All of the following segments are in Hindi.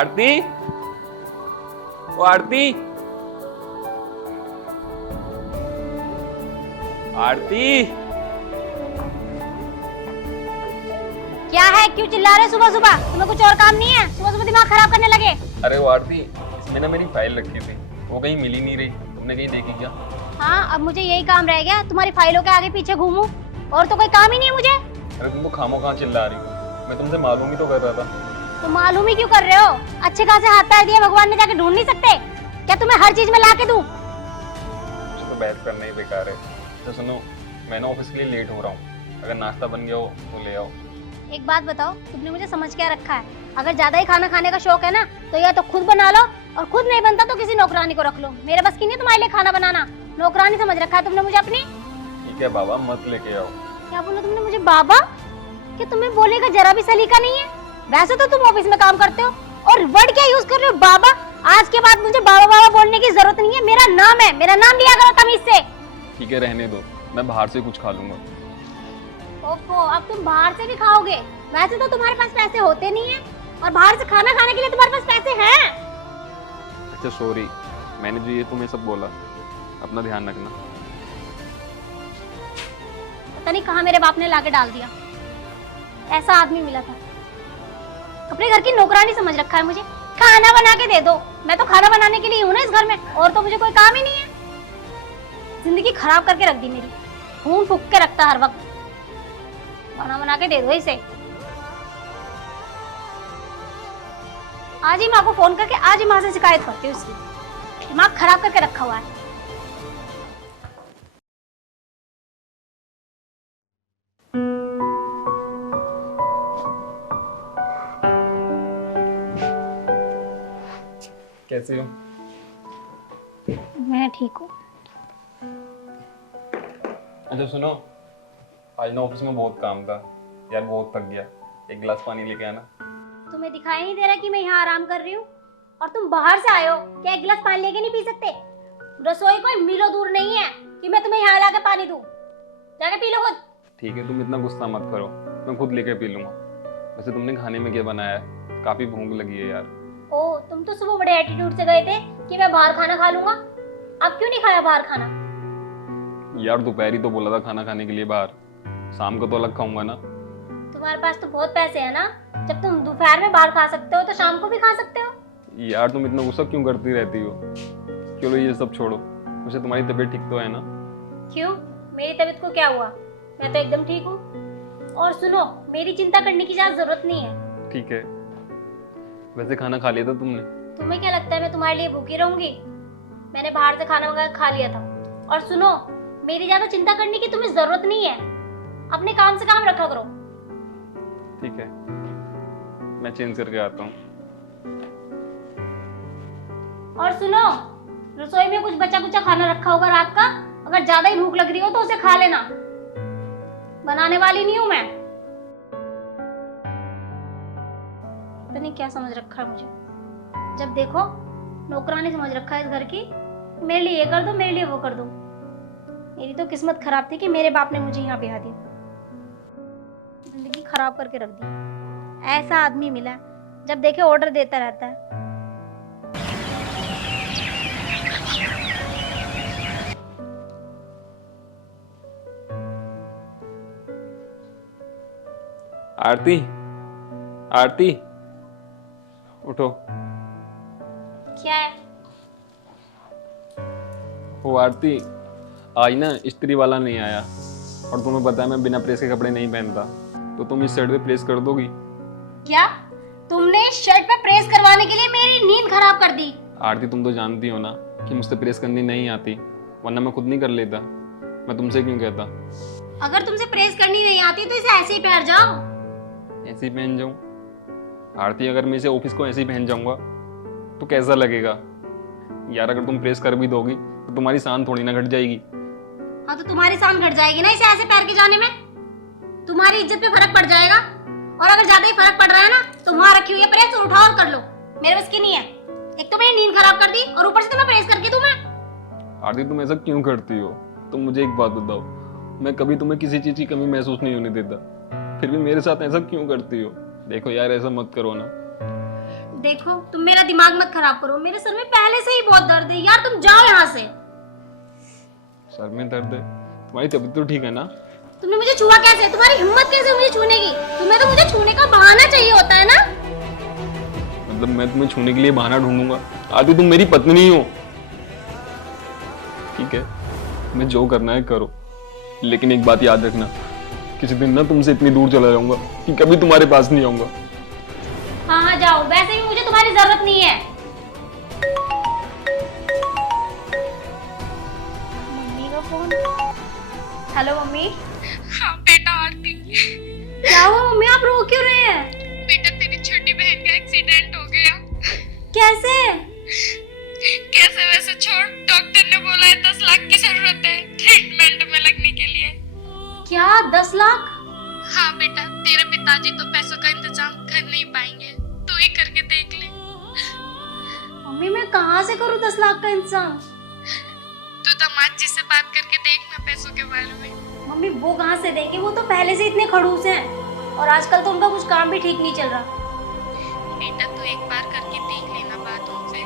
आरती, ओ आरती, आरती। क्या है, क्यों चिल्ला रहे सुबह सुबह? तुम्हें कुछ और काम नहीं है? सुबह सुबह दिमाग खराब करने लगे। अरे वो आरती, इसमें ना मेरी फाइल रखी थी, वो कहीं मिली नहीं रही। तुमने कहीं देखी क्या? हाँ, अब मुझे यही काम रह गया, तुम्हारी फाइलों के आगे पीछे घूमूं, और तो कोई काम ही नहीं है मुझे। अरे तुम तो खामोखा चिल्ला रही हो, मैं तुमसे मालूम ही तो कर रहा था। तो मालूम ही क्यों कर रहे हो? अच्छे खासे हाथ पैर दिए भगवान ने, जाके ढूंढ नहीं सकते क्या? तुम्हें हर चीज में ला के दूं? मुझे तो बहस करना ही बेकार है। तो सुनो, मैं ना ऑफिस के लिए लेट हो रहा हूँ, अगर नाश्ता बन गया हो तो ले आओ। एक बात बताओ, तुमने मुझे समझ क्या रखा है? अगर ज्यादा ही खाना खाने का शौक है ना, तो या तो खुद बना लो, और खुद नहीं बनता तो किसी नौकरानी को रख लो। मेरे बस की नहीं तुम्हारे लिए खाना बनाना। नौकरानी समझ रखा है तुमने मुझे अपनी। ठीक है बाबा, मत लेके आओ। क्या बोला तुमने मुझे, बाबा? कि तुम्हें बोलने का जरा भी सलीका नहीं है? वैसे तो तुम ऑफिस में काम करते हो, और वर्ड क्या यूज कर रहे हो, बाबा? आज के बाद मुझे बाबा बाबा बोलने की जरूरत नहीं है। मेरा नाम है, मेरा नाम लिया करो तमीज से। ठीक है, रहने दो, मैं बाहर से कुछ खा लूंगा। ओहो, अब तुम बाहर से भी खाओगे? वैसे तो तुम्हारे पास पैसे होते नहीं है, और बाहर से खाना खाने के लिए तुम्हारे पास पैसे हैं। अच्छा सॉरी, मैंने जो ये तुम्हें सब बोला, अपना ध्यान रखना। पता नहीं कहाँ मेरे बाप ने लाके डाल दिया, ऐसा आदमी मिला था। अपने घर की नौकरानी समझ रखा है मुझे। खाना बना के दे दो, मैं तो खाना बनाने के लिए हूँ ना इस घर में, और तो मुझे कोई काम ही नहीं है। जिंदगी खराब करके रख दी मेरी, खून फूक के रखता हर वक्त। खाना बना के दे दो इसे। आज ही माँ को फोन करके आज ही माँ से शिकायत करती हूँ इसकी। दिमाग खराब करके रखा हुआ है। कैसी हो? मैं ठीक हूँ। अच्छा सुनो, आज ना ऑफिस में बहुत काम था यार, बहुत थक गया। एक गिलास पानी लेके आना। तुम्हें दिखाई नहीं दे रहा कि मैं यहाँ आराम कर रही हूँ, और तुम बाहर से आए हो? क्या एक गिलास पानी लेके नहीं पी सकते? रसोई कोई मीलों दूर नहीं है कि मैं तुम्हें यहाँ लाके पानी दूँ। जाके पी लो खुद। ठीक है, तुम इतना गुस्सा मत करो, मैं खुद लेके पी लूंगा। वैसे तुमने खाने में क्या बनाया है? काफी भूख लगी है यार। ओ, तुम तो सुबह बड़े एटीट्यूड से गए थे कि मैं बाहर खाना खा लूंगा। अब क्यों नहीं खाया बाहर खाना? यार दोपहर ही तो बोला था खाना खाने के लिए बाहर, शाम को तो अलग खाऊंगा ना। तुम्हारे पास तो बहुत पैसे है ना, जब तुम दोपहर में बाहर खा सकते हो तो शाम को भी खा सकते हो। यार तुम इतना गुस्सा क्यों करती रहती हो? चलो ये सब छोड़ो, वैसे तुम्हारी तबीयत ठीक तो है ना? क्यों, मेरी तबीयत को क्या हुआ? मैं तो एकदम ठीक हूँ। और सुनो, मेरी चिंता करने की ज्यादा जरूरत नहीं है। ठीक है, वैसे खाना खा लिया था तुमने? तुम्हें क्या लगता है मैं तुम्हारे लिए भूखी रहूंगी? मैंने बाहर से खाना मंगा खा लिया था। और सुनो, मेरी ज्यादा चिंता करने की तुम्हें जरूरत नहीं है। अपने काम से काम रखा करो। ठीक है, मैं चेंज करके आता हूँ। और सुनो, रसोई में कुछ बचा कुचा खाना रखा होगा रात का, अगर ज्यादा ही भूख लग रही हो तो उसे खा लेना। बनाने वाली नहीं हूं मैं। पता नहीं क्या समझ रखा है मुझे। जब देखो नौकरानी समझ रखा है इस घर की। मेरे लिए ये कर दो, मेरे लिए वो कर दो। मेरी तो किस्मत खराब थी कि मेरे बाप ने मुझे यहाँ ब्याह दिया। जिंदगी खराब करके रख दी। ऐसा आदमी मिला, जब देखे ऑर्डर देता रहता है। आरती, आरती उठो। क्या है? वो आरती, आज ना इस्त्री वाला नहीं आया, और तुम्हें पता है मैं बिना प्रेस के कपड़े नहीं पहनता, तो तुम इस शर्ट पे प्रेस कर दोगी? क्या तुमने इस शर्ट पे प्रेस करवाने के लिए मेरी नींद खराब कर दी? आरती तुम तो जानती हो ना कि मुझसे प्रेस करनी नहीं आती, वरना मैं खुद नहीं कर लेता। मैं तुमसे क्यों कहता? अगर तुमसे प्रेस करनी नहीं आती तो इसे ऐसे ही पहन जाओ। ऐसे ही पहन जाऊं? आरती अगर मैं इसे ऑफिस को ऐसे ही पहन जाऊंगा तो कैसा लगेगा यार? अगर तुम प्रेस कर भी दोगी तो तुम्हारी शान थोड़ी ना घट जाएगी। हाँ, तो तुम्हारी शान घट जाएगी ना इसे ऐसे पहन के जाने में। तुम्हारी इज्जत पे फर्क पड़ जाएगा, और अगर ज्यादा ही फर्क पड़ रहा है ना तो वहां रखी हुई है प्रेस, उठाओ और कर लो। मेरे बस की नहीं है। एक तो मेरी नींद खराब कर दी, और ऊपर से तुम्हें प्रेस करके दूं मैं? आरती तुम ऐसा क्यों करती हो? तुम मुझे एक बात बताओ, मैं कभी तुम्हें किसी चीज की कमी महसूस नहीं होने देता, फिर भी मेरे साथ ऐसा क्यों करती हो? देखो यार, ऐसा मत करो ना। देखो तुम मेरा दिमाग मत खराब करो, मेरे सर में पहले से ही बहुत दर्द है यार, तुम जाओ यहाँ से। सर में दर्द है? तुम्हारी तबीयत तो ठीक है ना? तुमने मुझे छुआ कैसे? तुम्हारी हिम्मत कैसे मुझे छूने की? तुम्हें तो मुझे छूने का बहाना चाहिए होता है ना। मतलब मैं तुम्हें छूने के लिए बहाना ढूंढूंगा? आरती तुम मेरी पत्नी हो। ठीक है, मैं जो करना है करो, लेकिन एक बात याद रखना, किसी दिन ना तुमसे इतनी दूर चला जाऊंगा कि कभी तुम्हारे पास नहीं आऊंगा। हाँ हाँ जाओ, वैसे भी मुझे तुम्हारी जरूरत नहीं है। मम्मी का फोन। Hello mummy. हाँ बेटा आरती, क्या हुआ मम्मी, आप रो क्यों रहे हैं? बेटा तेरी छोटी बहन का एक्सीडेंट हो गया। कैसे? कैसे वैसे छोड़, डॉक्टर ने बोला है 10 लाख की जरूरत है ट्रीटमेंट में लगने के लिए। क्या 10 लाख? हाँ बेटा, तेरे पिताजी तो पैसों का इंतजाम कर नहीं पाएंगे, तू ही करके देख ले। मम्मी मैं कहाँ से करूँ 10 लाख का इंतजाम? तू दामाद जी से बात करके देखना पैसों के बारे में। मम्मी वो कहाँ से देंगे, वो तो पहले से इतने खड़ूस हैं और आजकल तो उनका कुछ काम भी ठीक नहीं चल रहा। बेटा तू एक बार करके देख लेना बात उनसे।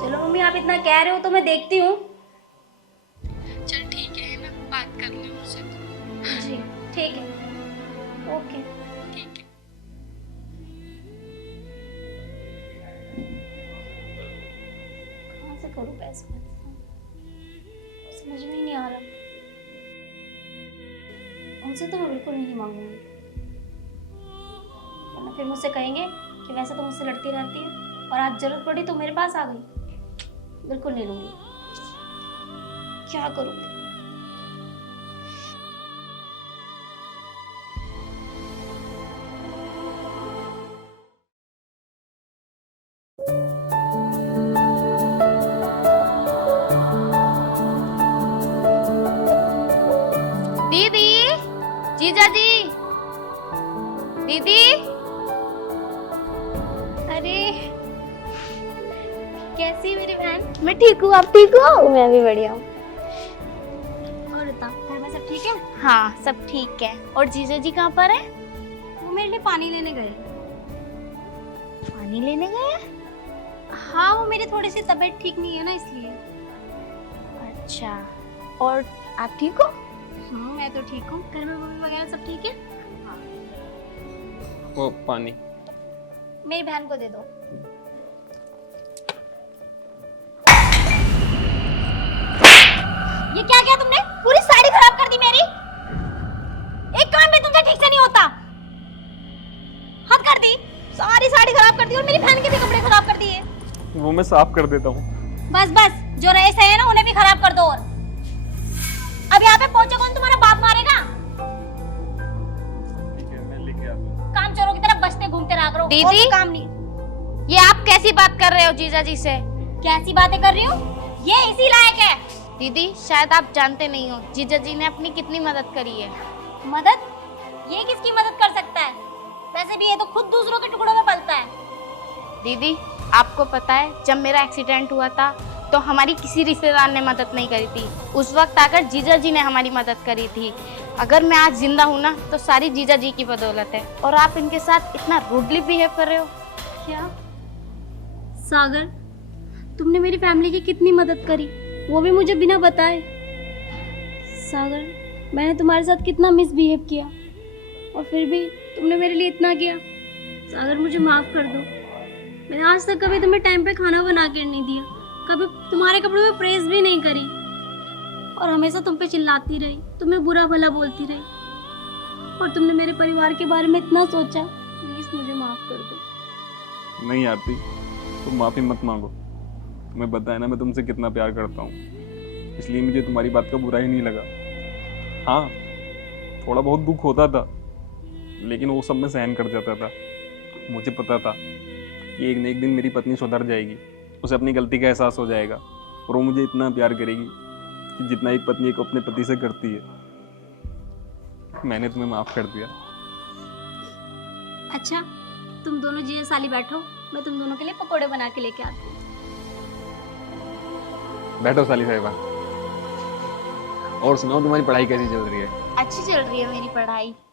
चलो मम्मी आप इतना कह रहे हो तो मैं देखती हूँ। चल ठीक है ना, बात कर ले उनसे तो। जी ठीक है, ओके। ठीक है। कहाँ से करूँ पैसे का इंतजाम? समझ में ही नहीं आ रहा। उनसे तो मैं बिल्कुल नहीं मांगूंगी, वरना फिर मुझसे कहेंगे कि वैसे तो मुझसे लड़ती रहती है और आज जरूरत पड़ी तो मेरे पास आ गई। बिल्कुल नहीं लूंगी। क्या करूँ? दीदी, जीजा जी, दीदी। अरे कैसी मेरी बहन? मैं ठीक हूँ, आप ठीक हो? मैं भी बढ़िया हूँ। और बता, घर में सब ठीक है? हाँ सब ठीक है। और जीजा जी कहाँ पर है? वो मेरे लिए पानी लेने गए। पानी लेने गए? हाँ वो मेरी थोड़ी सी तबीयत ठीक नहीं है ना, इसलिए। अच्छा, और आप ठीक हो? मैं तो ठीक हूँ। घर में मम्मी वगैरह सब ठीक है? वो पानी मेरी बहन को दे दो। ये क्या किया तुमने? पूरी साड़ी खराब कर दी मेरी। एक काम भी तुमसे ठीक से नहीं होता। हद कर दी, सारी साड़ी खराब कर दी और मेरी बहन के भी कपड़े खराब कर दिए। वो मैं साफ कर देता हूँ। बस बस, जो रहे सही है ना उन्हें भी खराब कर दो। और अब यहाँ पे पहुंचे कौन तुम्हारा बाप मारेगा? ठीक है, मैं लेके आता हूँ। काम चोरों की तरफ बचते घूमते रहा करो। दीदी? और कोई काम नहीं। ये आप कैसी बात कर रहे हो जीजा जी से? कैसी बातें कर रही हूँ? ये इसी लायक है। दीदी शायद आप जानते नहीं हो जीजा जी ने अपनी कितनी मदद करी है। मदद? ये किसकी मदद कर सकता है? वैसे भी ये तो खुद दूसरों के टुकड़ों में पलता है। दीदी आपको पता है जब मेरा एक्सीडेंट हुआ था तो हमारी किसी रिश्तेदार ने मदद नहीं करी थी। उस वक्त आकर जीजा जी ने हमारी मदद करी थी। अगर मैं आज जिंदा हूँ ना तो सारी जीजा जी की बदौलत है। और आप इनके साथ इतना रूडली बिहेव कर रहे हो। क्या सागर, तुमने मेरी फैमिली की कितनी मदद करी, वो भी मुझे बिना बताए। सागर, मैंने तुम्हारे साथ कितना मिसबिहेव किया और फिर भी तुमने मेरे लिए इतना किया। सागर मुझे माफ कर दो। मैंने आज तक कभी तुम्हें टाइम पे खाना बना कर नहीं दिया, कभी तुम्हारे कपड़ों में प्रेस भी नहीं करी और हमेशा तुम पे चिल्लाती रही, तुम्हें बुरा भला बोलती रही। और तुमने मेरे परिवार के बारे में इतना सोचा। प्लीज मुझे माफ कर दो। नहीं आरती, तुम माफी मत मांगो। तुम्हें पता है ना मैं तुमसे कितना प्यार करता हूँ, इसलिए मुझे तुम्हारी बात का बुरा ही नहीं लगा। हाँ, थोड़ा बहुत दुख होता था, लेकिन वो सब मैं सहन कर जाता था। मुझे पता था कि एक न एक दिन मेरी पत्नी सुधर जाएगी, उसे अपनी गलती का एहसास हो जाएगा और वो मुझे इतना प्यार करेगी कि जितना एक पत्नी को अपने पति से करती है। मैंने तुम्हें माफ कर दिया। अच्छा, तुम दोनों जीजा साली बैठो, मैं तुम दोनों के लिए पकोड़े बना के लेके आती हूँ। बैठो साली साहिबा। और सुनाओ, तुम्हारी पढ़ाई कैसी चल रही है? अच्छी चल रही है मेरी पढ़ाई।